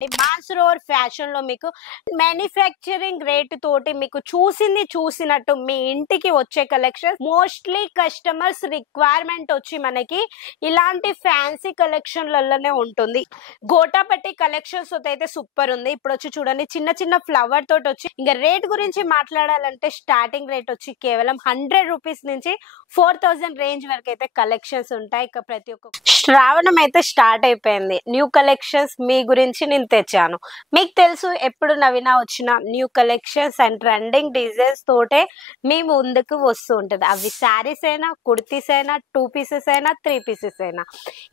Mansarovar fashion లో మీకు manufacturing rate తోటి మీకు చూసింది చూసినట్టు మీ ఇంటికి వచ్చే కలెక్షన్ మోస్ట్లీ కస్టమర్స్ రిక్వైర్మెంట్ వచ్చి మనకి ఇలాంటి ఫ్యాన్సీ కలెక్షన్లలోనే ఉంటుంది. గోటాపట్టి కలెక్షన్స్ అయితే సూపర్ ఉంది. ఇప్పుడు వచ్చి చూడండి చిన్న చిన్న ఫ్లవర్ తోటి వచ్చి ఇంకా రేట్ గురించి మాట్లాడాలంటే స్టార్టింగ్ రేట్ వచ్చి కేవలం 100 రూపీస్ నుంచి 4000 రేంజ్ వరకు అయితే కలెక్షన్స్ ఉంటాయి. ఇక ప్రతి ఒక్క శ్రావణం అయితే స్టార్ట్ అయిపోయింది. న్యూ కలెక్షన్స్ మీ గురించి నేను తెచ్చాను. మీకు తెలుసు ఎప్పుడు నవీన వచ్చిన new collections and trending designs తోటే మీ ముందుకు వస్తూ ఉంటుంది. అవి శారీస్ అయినా, కుర్తీస్ అయినా, 2 పీసెస్ అయినా, 3 పీసెస్ అయినా.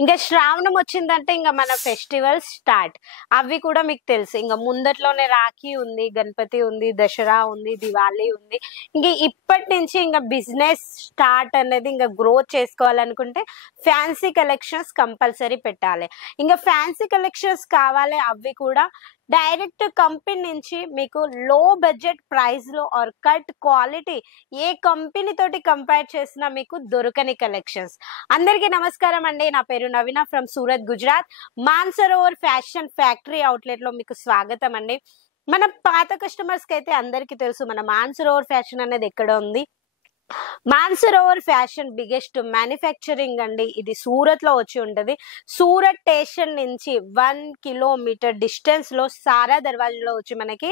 ఇంకా శ్రావణం వచ్చిందంటే ఇంకా మన ఫెస్టివల్ స్టార్ట్. అవి కూడా మీకు తెలుసు. ఇంకా ముందట్లోనే రాఖీ ఉంది, గణపతి ఉంది, దసరా ఉంది, దివాళీ ఉంది. ఇంక ఇప్పటి నుంచి ఇంకా బిజినెస్ స్టార్ట్ అనేది ఇంకా గ్రోత్ చేసుకోవాలనుకుంటే ఫ్యాన్సీ కలెక్షన్స్ కంపల్సరీ పెట్టాలి. ఇంకా ఫ్యాన్సీ కలెక్షన్స్ కావాలి. అవి కూడా డైరెక్ట్ కంపెనీ నుంచి మీకు లో బడ్జెట్ ప్రైస్ లో ఆర్ కట్ క్వాలిటీ ఏ కంపెనీ తోటి కంపేర్ చేసినా మీకు దొరకని కలెక్షన్స్. అందరికీ నమస్కారం అండి. నా పేరు Naveena from Surat, Gujarat. Mansarovar fashion factory outlet లో మీకు స్వాగతం అండి. మన పాత కస్టమర్స్ కి అయితే అందరికీ తెలుసు మన మాన్సరోవర్ ఫ్యాషన్ అనేది ఎక్కడ ఉంది. మాన్సరోవర్ ఫ్యాషన్ బిగ్గెస్ట్ మ్యానుఫ్యాక్చరింగ్ అండి. ఇది సూరత్ లో వచ్చి ఉంటది. సూరత్ స్టేషన్ నుంచి 1 కిలోమీటర్ డిస్టెన్స్ లో సారా దర్వాజలో వచ్చి మనకి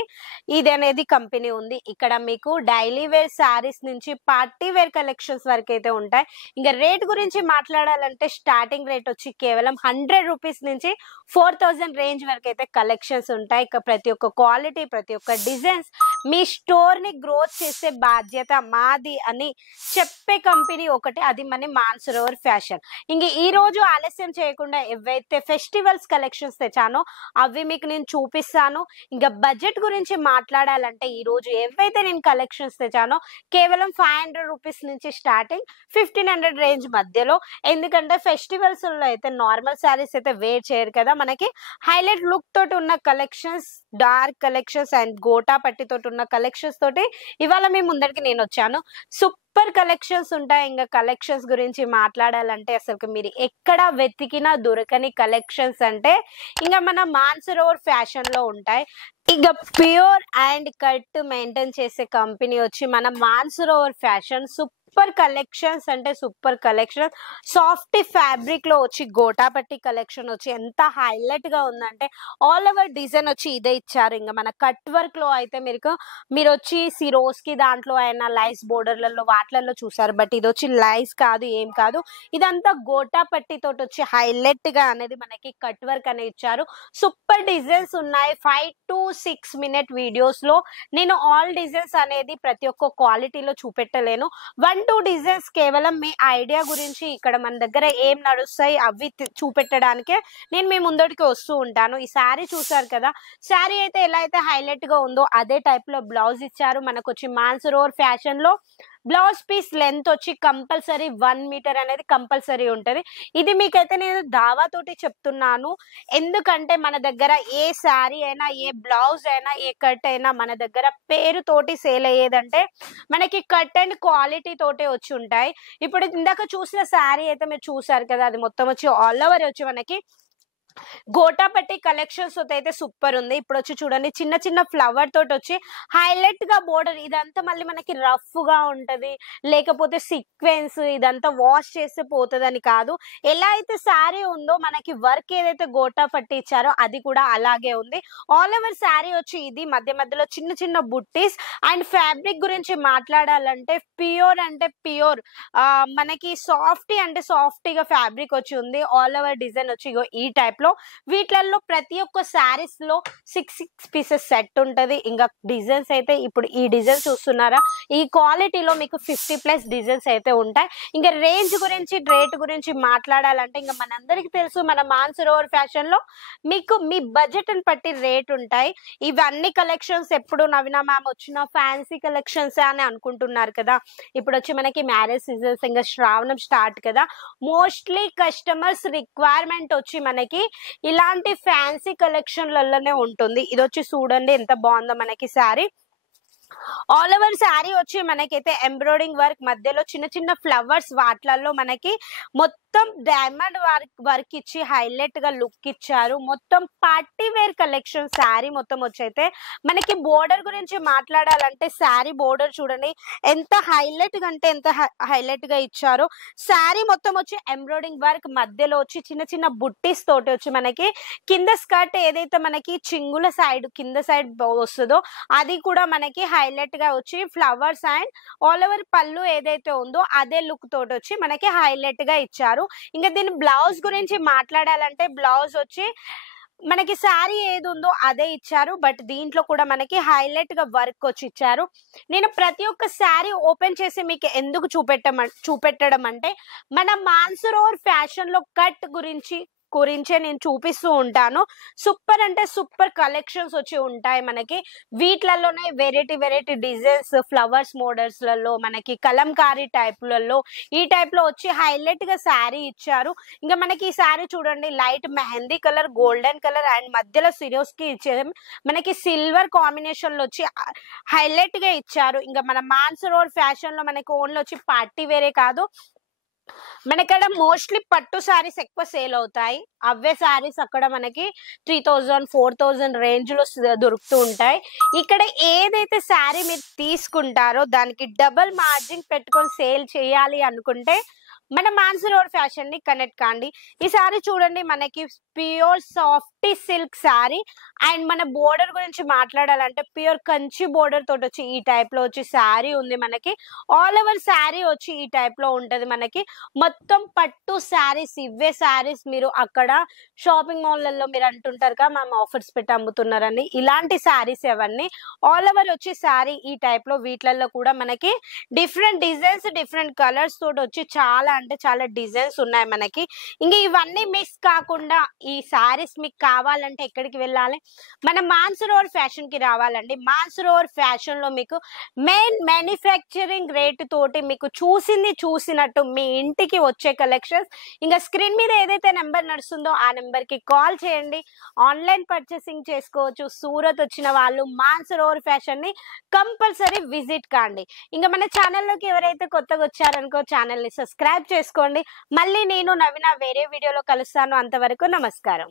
ఇది అనేది కంపెనీ ఉంది. ఇక్కడ మీకు డైలీ వేర్ శారీస్ నుంచి పార్టీ వేర్ కలెక్షన్స్ వరకు అయితే ఉంటాయి. ఇంకా రేట్ గురించి మాట్లాడాలంటే స్టార్టింగ్ రేట్ వచ్చి కేవలం 100 రూపీస్ నుంచి 4000 రేంజ్ వరకు అయితే కలెక్షన్స్ ఉంటాయి. ఇక ప్రతి ఒక్క క్వాలిటీ, ప్రతి ఒక్క డిజైన్స్ మీ స్టోర్ ని గ్రోత్ చేసే బాధ్యత మాది అని చెప్పే కంపెనీ ఒకటి, అది మన మాన్సరోవర్ ఫ్యాషన్. ఇంక ఈ రోజు ఆలస్యం చేయకుండా ఏవైతే ఫెస్టివల్స్ కలెక్షన్స్ తెచ్చానో అవి మీకు నేను చూపిస్తాను. ఇంకా బడ్జెట్ గురించి మాట్లాడాలంటే ఈ రోజు ఏవైతే నేను కలెక్షన్స్ తెచ్చానో కేవలం 500 రూపీస్ నుంచి స్టార్టింగ్ 1500 రేంజ్ మధ్యలో. ఎందుకంటే ఫెస్టివల్స్ లో అయితే నార్మల్ శారీస్ అయితే వేర్ చేయరు కదా. మనకి హైలైట్ లుక్ తోటి ఉన్న collections, dark collections and gota పట్టి తోటి ఉన్న కలెక్షన్స్ తోటి ఇవాళ మీ ముందరికి నేను వచ్చాను. సూపర్ కలెక్షన్స్ ఉంటాయి. ఇంకా కలెక్షన్స్ గురించి మాట్లాడాలంటే అసలు మీరు ఎక్కడ వెతికినా దొరకని కలెక్షన్స్ అంటే ఇంకా మన మాన్సరోవర్ ఫ్యాషన్ లో ఉంటాయి. ఇక ప్యూర్ అండ్ కట్ మెయింటైన్ చేసే కంపెనీ వచ్చి మన మాన్సరోవర్ ఫ్యాషన్. సూపర్ కలెక్షన్స్ అంటే సూపర్ కలెక్షన్. సాఫ్ట్ ఫ్యాబ్రిక్ లో వచ్చి గోటాపట్టి కలెక్షన్ వచ్చి ఎంత హైలైట్ గా ఉందంటే ఆల్ ఓవర్ డిజైన్ వచ్చి ఇదే ఇచ్చారు. ఇంకా మన కట్ వర్క్ లో అయితే మీరు వచ్చి సిరోస్ కి దాంట్లో అయినా లైస్ బోర్డర్లలో వాటిలలో చూసారు. బట్ ఇది వచ్చి లైస్ కాదు, ఏం కాదు. ఇదంతా గోటాపట్టి తోటి వచ్చి హైలైట్ గా అనేది మనకి కట్ వర్క్ అనేది ఇచ్చారు. సూపర్ డిజైన్స్ ఉన్నాయి. 5 to 6 మినిట్ వీడియోస్ లో నేను ఆల్ డిజైన్స్ అనేది ప్రతి ఒక్క క్వాలిటీలో చూపెట్టలేను. 1-2 డిజైన్స్ కేవలం మీ ఐడియా గురించి ఇక్కడ మన దగ్గర ఏం నడుస్తాయి అవి చూపెట్టడానికే నేను మీ ముందటికి వస్తూ ఉంటాను. ఈ శారీ చూసారు కదా, శారీ అయితే ఎలా అయితే హైలైట్ గా ఉందో అదే టైప్ లో బ్లౌజ్ ఇచ్చారు. మనకు వచ్చి మాన్సరోవర్ ఫ్యాషన్ లో బ్లౌజ్ పీస్ లెంత్ వచ్చి కంపల్సరీ 1 మీటర్ అనేది కంపల్సరీ ఉంటది. ఇది మీకైతే నేను దావా తోటి చెప్తున్నాను. ఎందుకంటే మన దగ్గర ఏ శారీ అయినా, ఏ బ్లౌజ్ అయినా, ఏ కట్ అయినా మన దగ్గర పేరు తోటి సేల్ అయ్యేదంటే మనకి కట్ అండ్ క్వాలిటీ తోటే వచ్చి ఉంటాయి. ఇప్పుడు ఇందాక చూసిన శారీ అయితే మీరు చూసారు కదా, అది మొత్తం వచ్చి ఆల్ ఓవర్ వచ్చి మనకి గోటాపట్టి కలెక్షన్స్ అయితే సూపర్ ఉంది. ఇప్పుడు వచ్చి చూడండి చిన్న చిన్న ఫ్లవర్ తోటి వచ్చి హైలైట్ గా బోర్డర్. ఇదంతా మళ్ళీ మనకి రఫ్ గా ఉంటది, లేకపోతే సీక్వెన్స్ ఇదంతా వాష్ చేస్తే పోతుందని కాదు. ఎలా అయితే శారీ ఉందో మనకి వర్క్ ఏదైతే గోటాపట్టి ఇచ్చారో అది కూడా అలాగే ఉంది. ఆల్ ఓవర్ శారీ వచ్చి ఇది మధ్య మధ్యలో చిన్న చిన్న బుట్టీస్. అండ్ ఫ్యాబ్రిక్ గురించి మాట్లాడాలంటే ప్యూర్ అంటే ప్యూర్, మనకి సాఫ్టీ అంటే సాఫ్టీగా ఫ్యాబ్రిక్ వచ్చి ఉంది. ఆల్ ఓవర్ డిజైన్ వచ్చి ఈ టైప్ లో. వీటిల్లో ప్రతి ఒక్క శారీస్ లో 6 పీసెస్ సెట్ ఉంటది. ఇంకా డిజైన్స్ అయితే ఇప్పుడు ఈ డిజైన్ చూస్తున్నారా, ఈ క్వాలిటీలో మీకు 50+ డిజైన్స్ అయితే ఉంటాయి. ఇంకా రేంజ్ గురించి, రేట్ గురించి మాట్లాడాలంటే ఇంకా మనందరికి తెలుసు మన మాన్సరోవర్ ఫ్యాషన్ లో మీకు మీ బడ్జెట్ ని బట్టి రేట్ ఉంటాయి. ఇవన్నీ కలెక్షన్స్ ఎప్పుడు నవీన మ్యామ్ వచ్చిన ఫ్యాన్సీ కలెక్షన్స్ అని అనుకుంటున్నారు కదా. ఇప్పుడు వచ్చి మనకి మ్యారేజ్ సీజన్స్, ఇంకా శ్రావణం స్టార్ట్ కదా. మోస్ట్లీ కస్టమర్స్ రిక్వైర్మెంట్ వచ్చి మనకి ఇలాంటి ఫ్యాన్సీ కలెక్షన్లలోనే ఉంటుంది. ఇది వచ్చి చూడండి ఎంత బాగుందో మనకి శారీ. ఆల్ ఓవర్ శారీ వచ్చి మనకైతే ఎంబ్రాయిడింగ్ వర్క్ మధ్యలో చిన్న చిన్న ఫ్లవర్స్ వాటిలలో మనకి మొత్తం డైమండ్ వర్క్ ఇచ్చి హైలైట్ గా లుక్ ఇచ్చారు. మొత్తం పార్టీ వేర్ కలెక్షన్ శారీ మొత్తం వచ్చైతే మనకి బోర్డర్ గురించి మాట్లాడాలంటే శారీ బోర్డర్ చూడండి ఎంత హైలైట్ గా అంటే ఎంత హైలైట్ గా ఇచ్చారో. శారీ మొత్తం వచ్చి ఎంబ్రాయిడింగ్ వర్క్ మధ్యలో వచ్చి చిన్న చిన్న బుట్టీస్ తోటి వచ్చి మనకి కింద స్కర్ట్ ఏదైతే మనకి చింగుల సైడ్ కింద సైడ్ వస్తుందో అది కూడా మనకి హైలైట్ గా వచ్చి ఫ్లవర్స్ అండ్ ఆల్ ఓవర్ పళ్ళు ఏదైతే ఉందో అదే లుక్ తోటి వచ్చి మనకి హైలైట్ గా ఇచ్చారు. ఇంకా దీని బ్లౌజ్ గురించి మాట్లాడాలంటే బ్లౌజ్ వచ్చి మనకి శారీ ఏది ఉందో అదే ఇచ్చారు. బట్ దీంట్లో కూడా మనకి హైలైట్ గా వర్క్ వచ్చి ఇచ్చారు. నేను ప్రతి ఒక్క శారీ ఓపెన్ చేసి మీకు ఎందుకు చూపెట్టడం అంటే మన మాన్సరోవర్ ఫ్యాషన్ లో కట్ గురించే నేను చూపిస్తూ ఉంటాను. సూపర్ అంటే సూపర్ కలెక్షన్స్ వచ్చి ఉంటాయి మనకి. వీటిలలోనే వెరైటీ డిజైన్స్ ఫ్లవర్స్ మోడల్స్ లలో మనకి కలంకారీ టైప్లలో ఈ టైప్ లో వచ్చి హైలైట్ గా శారీ ఇచ్చారు. ఇంకా మనకి ఈ శారీ చూడండి light mehndi colour golden colour and మధ్యలో సిరోస్ కి ఇచ్చే మనకి సిల్వర్ కాంబినేషన్ లో వచ్చి హైలైట్ గా ఇచ్చారు. ఇంకా మన మాన్సరోవర్ ఫ్యాషన్ లో మనకి ఓన్లీ వచ్చి పార్టీ వేరే కాదు, మనకక్కడ మోస్ట్లీ పట్టు శారీస్ ఎక్కువ సేల్ అవుతాయి. అవే శారీస్ అక్కడ మనకి 3000 4000 రేంజ్ లో దొరుకుతూ ఉంటాయి. ఇక్కడ ఏదైతే శారీ మీరు తీసుకుంటారో దానికి డబుల్ మార్జిన్ పెట్టుకొని సేల్ చేయాలి అనుకుంటే మన మాన్సరోవర్ ఫ్యాషన్ ని కనెక్ట్ కాండి. ఈ శారీ చూడండి మనకి pure softy silk sari and మన బోర్డర్ గురించి మాట్లాడాలంటే ప్యూర్ కంచి బోర్డర్ తోటి వచ్చి ఈ టైప్ లో వచ్చి శారీ ఉంది మనకి. ఆల్ ఓవర్ శారీ వచ్చి ఈ టైప్ లో ఉంటది మనకి. మొత్తం పట్టు శారీస్ ఇవే శారీస్ మీరు అక్కడ షాపింగ్ మాల్లలో మీరు అంటుంటారు కదా మేము ఆఫర్స్ పెట్టి అమ్ముతున్నారని, ఇలాంటి శారీస్ అవన్నీ. ఆల్ ఓవర్ వచ్చి శారీ ఈ టైప్ లో వీటిలలో కూడా మనకి డిఫరెంట్ డిజైన్స్ డిఫరెంట్ కలర్స్ తోటి వచ్చి చాలా అంటే చాలా డిజైన్స్ ఉన్నాయి మనకి. ఇంకా ఇవన్నీ మిస్ కాకుండా ఈ శారీస్ మీకు కావాలంటే ఎక్కడికి వెళ్ళాలి? మన మాన్సరోవర్ ఫ్యాషన్ కి రావాలండి. మాన్సరోవర్ ఫ్యాషన్ లో మీకు మెయిన్ మ్యానుఫ్యాక్చరింగ్ రేట్ తోటి మీకు చూసినట్టు మీ ఇంటికి వచ్చే కలెక్షన్స్. ఇంకా స్క్రీన్ మీద ఏదైతే నెంబర్ నడుస్తుందో ఆ నెంబర్ కి కాల్ చేయండి, ఆన్లైన్ పర్చేసింగ్ చేసుకోవచ్చు. సూరత్ వచ్చిన వాళ్ళు మాన్సరోవర్ ఫ్యాషన్ ని కంపల్సరీ విజిట్ కాండి. ఇంకా మన ఛానల్లోకి ఎవరైతే కొత్తగా వచ్చారనుకో ఛానల్ ని సబ్స్క్రైబ్ చేసుకోండి. మళ్ళీ నేను నవీన వేరే వీడియోలో కలుస్తాను. అంతవరకు నమస్కారం.